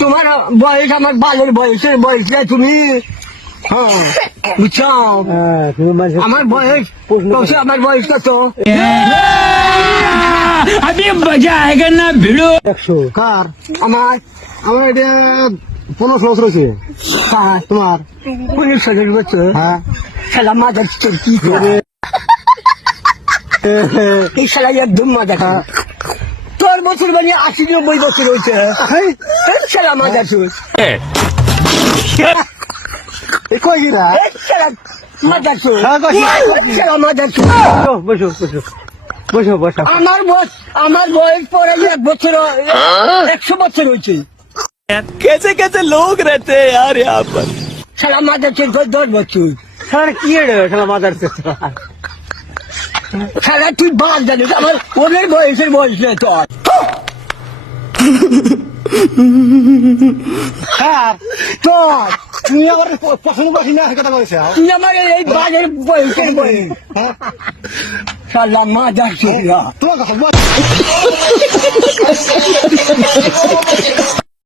তোমার বয়স আমার বালের বয়সের বয়স না তুমি। হ্যাঁ বুঝছো, আমার বয়স আমার বয়স কত? अभी मजा आएगा ना भिड़ो। 100 কার? আমার আমার এটা 15 বছর হয়েছে। তোমার 19 বছর? হ্যাঁ। শালা মাদার চোর কি করে এই শালা একদম মজা খায়। তোর বছর মানে 80-90 বছর হয়েছে। শালা মাদার চোর কই গিরা? শালা মাদার চোর হ্যাঁ, কইছি। শালা মাদার চোর। বসো বসো বসো বসো। আমার বয়স পরে 1 বছর 100 বছর হয়েছে। कैसे कैसे लोग रहते हैं यार यहाँ पर। শালা মাদার চোর 10 বছর। শালা কি রে শালা মাদার চোদ। শালা তুই বাদ জানিস আমার ওদের বয়সের বয়স নেই তোর। কার? তোর তুমি আবার পছন্দ করছি না কথা বলেছে। তুই আমার এই বাজের বয়সের বয়স। শালা মাদার চোর। তোমার কথা